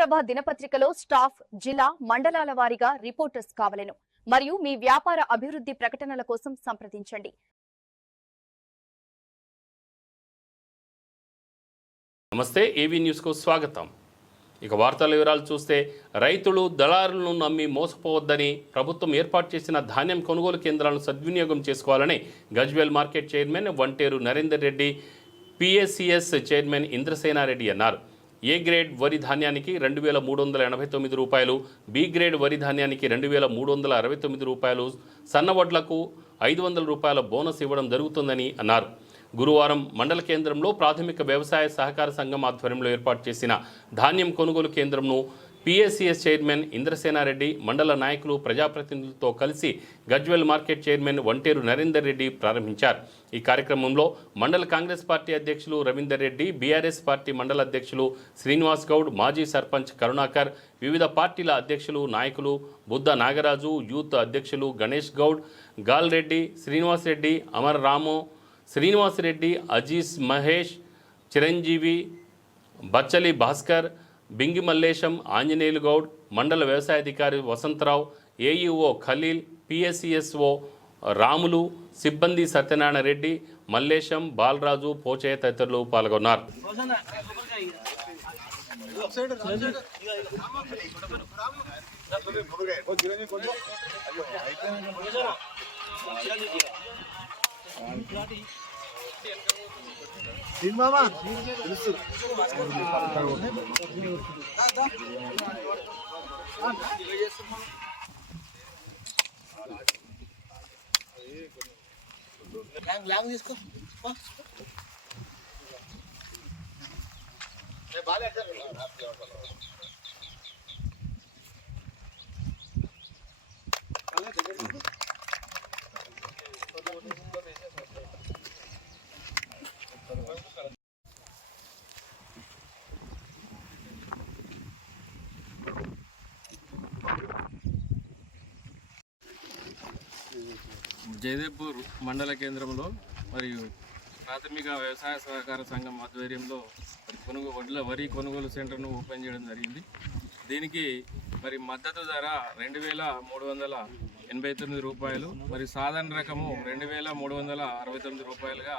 ఆంధ్రప్రభ దినపత్రికలో స్టాఫ్ జిల్లా మండలాల వారీగా రిపోర్టర్స్ కావలెను మరియు మీ వ్యాపార అభివృద్ధి ప్రకటనల కోసం సంప్రదించండి. నమస్తే, ఏవీ న్యూస్కు స్వాగతం. ఇక వార్తల వివరాలు చూస్తే, రైతులు దళారులను నమ్మి మోసపోవద్దని ప్రభుత్వం ఏర్పాటు చేసిన ధాన్యం కొనుగోలు కేంద్రాలను సద్వినియోగం చేసుకోవాలని Gajwel market chairman Vanteru Narender Reddy, PSCS chairman Indrasena Reddy అన్నారు. ఏ గ్రేడ్ వరి ధాన్యానికి 2389 రూపాయలు, బి గ్రేడ్ వరి ధాన్యానికి 2369 రూపాయలు, సన్నవడ్లకు 500 రూపాయల బోనస్ ఇవ్వడం జరుగుతుందని అన్నారు. గురువారం మండల కేంద్రంలో ప్రాథమిక వ్యవసాయ సహకార సంఘం ఆధ్వర్యంలో ఏర్పాటు చేసిన ధాన్యం కొనుగోలు కేంద్రంను పిఎస్సిఎస్ చైర్మన్ ఇంద్రసేనారెడ్డి, మండల నాయకులు, ప్రజాప్రతినిధులతో కలిసి గజ్వేల్ మార్కెట్ చైర్మన్ వంటేరు నరేందర్ రెడ్డి ప్రారంభించారు. ఈ కార్యక్రమంలో మండల కాంగ్రెస్ పార్టీ అధ్యక్షులు రవీందర్ రెడ్డి, బీఆర్ఎస్ పార్టీ మండల అధ్యక్షులు శ్రీనివాస్ గౌడ్, మాజీ సర్పంచ్ కరుణాకర్, వివిధ పార్టీల అధ్యక్షులు, నాయకులు, బుద్ధ నాగరాజు, యూత్ అధ్యక్షులు గణేష్ గౌడ్, గాల్ రెడ్డి, శ్రీనివాస్ రెడ్డి, అమర్ రాము, శ్రీనివాసరెడ్డి, అజీజ్ మహేష్, చిరంజీవి, బచ్చలి భాస్కర్, బింగి మల్లేశం, ఆంజనేయులు గౌడ్, మండల వ్యవసాయాధికారి వసంతరావు, ఏఈఓ ఖలీల్, పిఎస్సిఎస్ఓ రాములు, సిబ్బంది సత్యనారాయణ రెడ్డి, మల్లేశం, బాలరాజు, పోచయ్య తదితరులు పాల్గొన్నారు. తీసుకో జయదేవ్పూర్ మండల కేంద్రంలో మరియు ప్రాథమిక వ్యవసాయ సహకార సంఘం ఆధ్వర్యంలో వరి కొనుగోలు సెంటర్ను ఓపెన్ చేయడం జరిగింది. దీనికి మరి మద్దతు ధర 2389 రూపాయలు, మరి సాధారణ రకము 2369 రూపాయలుగా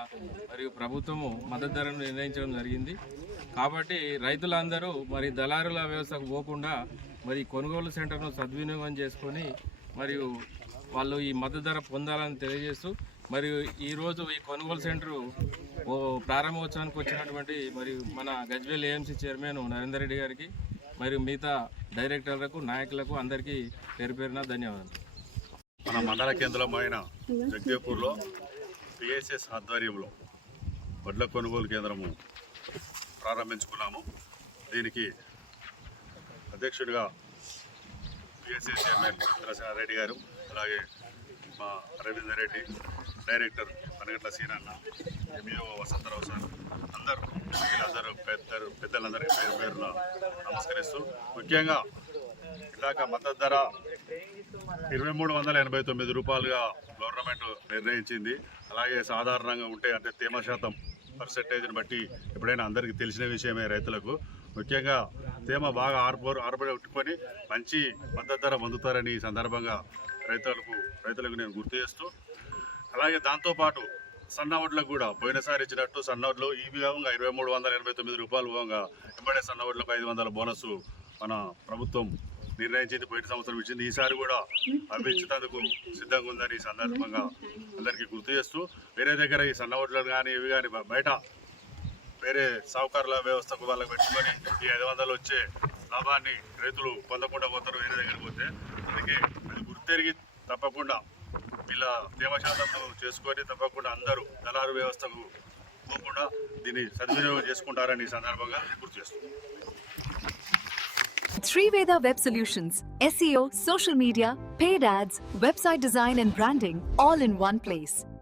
మరియు ప్రభుత్వము మద్దతు ధరను నిర్ణయించడం జరిగింది. కాబట్టి రైతులందరూ మరి దళారుల వ్యవస్థకు పోకుండా మరి కొనుగోలు సెంటర్ను సద్వినియోగం చేసుకొని మరియు వాళ్ళు ఈ మద్దతు ధర పొందాలని తెలియజేస్తూ, మరియు ఈరోజు ఈ కొనుగోలు సెంటరు ప్రారంభోత్సవానికి వచ్చినటువంటి మరియు మన గజ్వేల్ ఏఎంసీ చైర్మన్ నరేందర్ రెడ్డి గారికి మరియు మిగతా డైరెక్టర్లకు, నాయకులకు అందరికీ పేరు పేరున ధన్యవాదాలు. మన మండల కేంద్రమైన జగదేవ్పూర్లో పిఎస్ఎస్ ఆధ్వర్యంలో వడ్ల కొనుగోలు కేంద్రము ప్రారంభించుకున్నాము. దీనికి అధ్యక్షుడిగా పిఎస్ఎస్ చైర్మన్ ఇంద్రసేనారెడ్డి గారు, అలాగే మా రవీందర్ రెడ్డి, డైరెక్టర్ పనగట్ల సీనన్న, ఎంఈఓ వసంతరావు సార్, పెద్దలందరికీ పేరు పేరున నమస్కరిస్తూ, ముఖ్యంగా ఇందాక మద్దతు ధర 2389 రూపాయలుగా గవర్నమెంట్ నిర్ణయించింది. అలాగే సాధారణంగా ఉంటే అంటే తేమ శాతం పర్సెంటేజ్ని బట్టి ఎప్పుడైనా అందరికీ తెలిసిన విషయమే రైతులకు. ముఖ్యంగా తేమ బాగా ఆర్పడుకొని మంచి మద్దతు ధర పొందుతారని ఈ సందర్భంగా రైతులకు నేను గుర్తు చేస్తూ, అలాగే దాంతోపాటు సన్నవడ్లకు కూడా పోయినసారి ఇచ్చినట్టు సన్నవడ్లు ఈ విధంగా 2389 రూపాయలు విధంగా ఎంబడే సన్నవడ్లకు 500 బోనస్ మన ప్రభుత్వం నిర్ణయించింది. పోయిన సంవత్సరం ఇచ్చింది. ఈసారి కూడా అవి ఇచ్చేందుకు సిద్ధంగా ఉందని ఈ సందర్భంగా అందరికీ గుర్తు చేస్తూ, వేరే దగ్గర ఈ సన్నవడ్లను కానీ ఇవి కానీ బయట వేరే సాహుకారుల వ్యవస్థకు వాళ్ళకి పెట్టుకొని ఈ 500 వచ్చే లాభాన్ని రైతులు పొందకుండా పోతారు వేరే దగ్గరికి పోతే. అందుకే అది గుర్తెరిగి తప్పకుండా వీళ్ళ తేమ శాతం చేసుకొని తప్పకుండా అందరూ దళారు వ్యవస్థకు పోకుండా దీన్ని సద్వినియోగం చేసుకుంటారని ఈ సందర్భంగా గుర్తు చేస్తున్నారు. Triveda Web Solutions, SEO, social media, paid ads, website design and branding, all in one place.